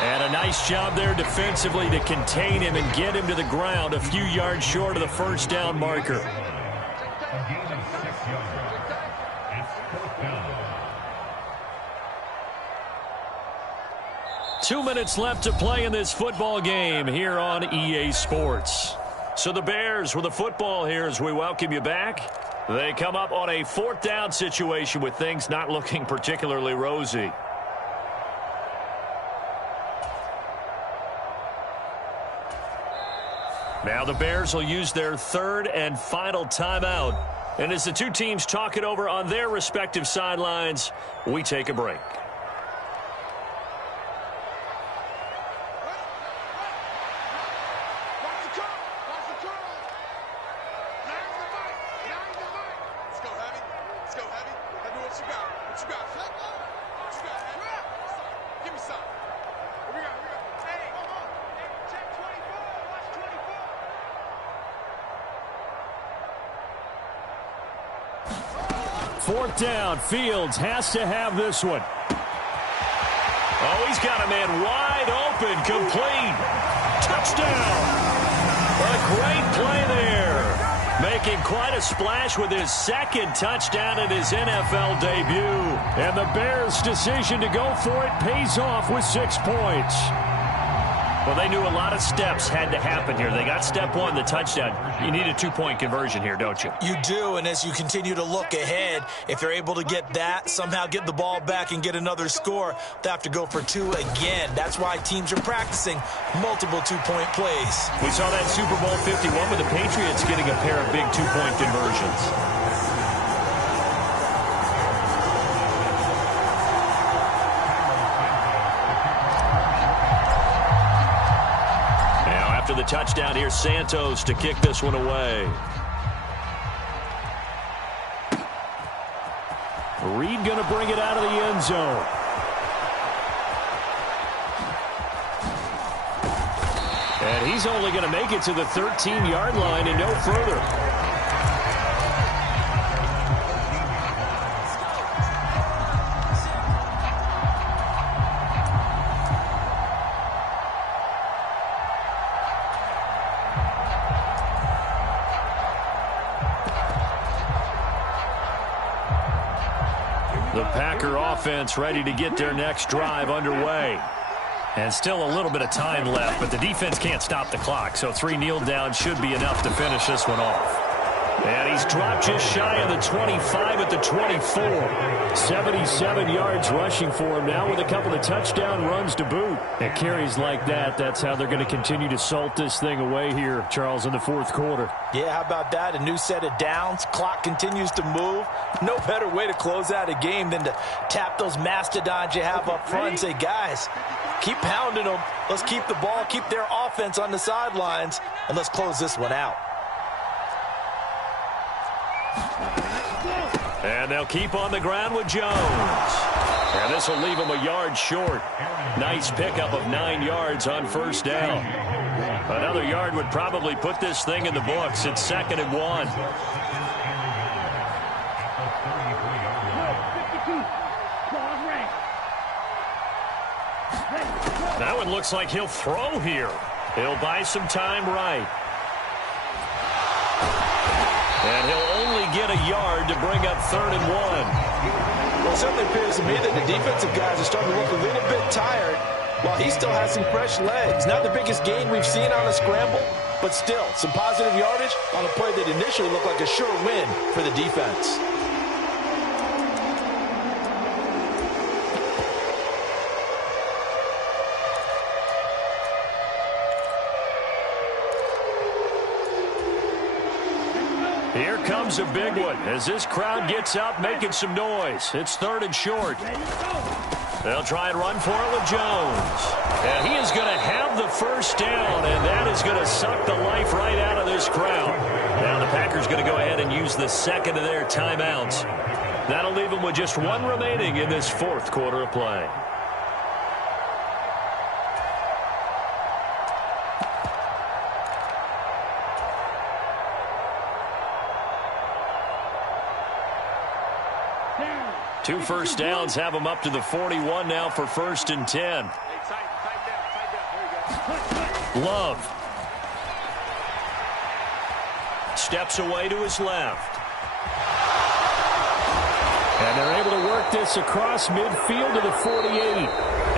And a nice job there defensively to contain him and get him to the ground a few yards short of the first down marker. 2 minutes left to play in this football game here on EA Sports. So the Bears with the football here as we welcome you back. They come up on a 4th down situation with things not looking particularly rosy. Now the Bears will use their 3rd and final timeout. And as the two teams talk it over on their respective sidelines, we take a break. Fourth down, Fields has to have this one. Oh, he's got a man wide open, complete. Touchdown. A great play there. Making quite a splash with his 2nd touchdown in his NFL debut. And the Bears' decision to go for it pays off with 6 points. Well, they knew a lot of steps had to happen here. They got step 1, the touchdown. You need a 2-point conversion here, don't you? You do, and as you continue to look ahead, if they're able to get that, somehow get the ball back and get another score, they have to go for 2 again. That's why teams are practicing multiple 2-point plays. We saw that Super Bowl 51 with the Patriots getting a pair of big 2-point conversions. After the touchdown, here's Santos to kick this one away. Reed going to bring it out of the end zone. And he's only going to make it to the 13-yard line and no further. Packer offense ready to get their next drive underway. And still a little bit of time left, but the defense can't stop the clock, so 3 kneel downs should be enough to finish this one off. And he's dropped just shy of the 25 at the 24. 77 yards rushing for him now with a couple of touchdown runs to boot. It carries like that. That's how they're going to continue to salt this thing away here, Charles, in the fourth quarter. Yeah, how about that? A new set of downs. Clock continues to move. No better way to close out a game than to tap those mastodons you have up front and say, guys, keep pounding them. Let's keep the ball, keep their offense on the sidelines, and let's close this one out. And they'll keep on the ground with Jones. And this will leave him a yard short. Nice pickup of 9 yards on first down. Another yard would probably put this thing in the books. It's 2nd and 1. That one looks like he'll throw here. He'll buy some time right. And he'll only get a yard to bring up 3rd and 1. Well, it certainly appears to me that the defensive guys are starting to look a little bit tired while he still has some fresh legs. Not the biggest gain we've seen on a scramble, but still some positive yardage on a play that initially looked like a sure win for the defense. Here comes a big one as this crowd gets up making some noise. It's 3rd and short. They'll try and run for it with Jones. And he is going to have the first down, and that is going to suck the life right out of this crowd. Now the Packers going to go ahead and use the second of their timeouts. That'll leave them with just 1 remaining in this 4th quarter of play. Two first downs have them up to the 41 now for 1st and 10. Love steps away to his left. And they're able to work this across midfield to the 48.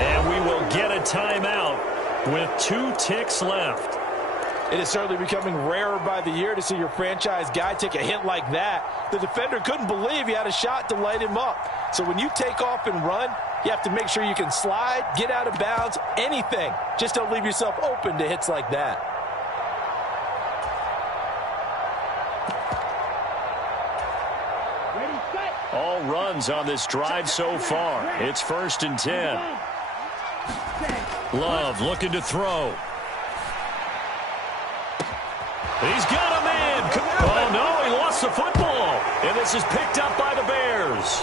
And we will get a timeout with 2 ticks left. It is certainly becoming rarer by the year to see your franchise guy take a hit like that. The defender couldn't believe he had a shot to light him up. So when you take off and run, you have to make sure you can slide, get out of bounds, anything. Just don't leave yourself open to hits like that. All runs on this drive so far. It's 1st and 10. Love looking to throw. He's got a man. Oh, no, he lost the football. And this is picked up by the Bears.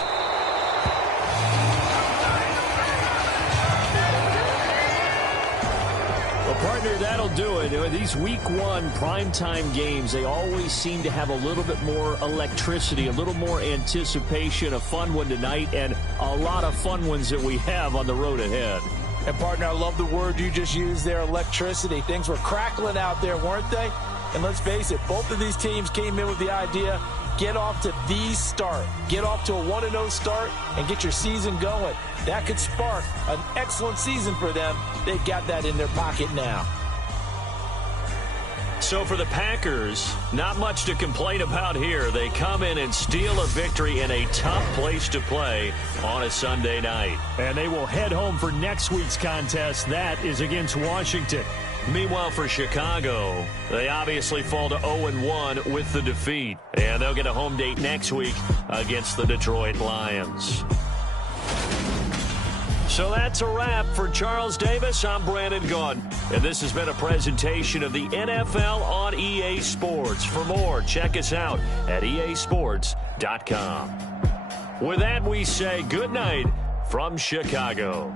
Well, partner, that'll do it. These Week 1 primetime games, they always seem to have a little bit more electricity, a little more anticipation, a fun one tonight, and a lot of fun ones that we have on the road ahead. And, partner, I love the word you just used there, electricity. Things were crackling out there, weren't they? And let's face it, both of these teams came in with the idea, get off to the start. Get off to a 1-0 start and get your season going. That could spark an excellent season for them. They've got that in their pocket now. So for the Packers, not much to complain about here. They come in and steal a victory in a tough place to play on a Sunday night. And they will head home for next week's contest. That is against Washington. Meanwhile, for Chicago, they obviously fall to 0-1 with the defeat. And they'll get a home date next week against the Detroit Lions. So that's a wrap for Charles Davis. I'm Brandon Gaudin. And this has been a presentation of the NFL on EA Sports. For more, check us out at easports.com. With that, we say good night from Chicago.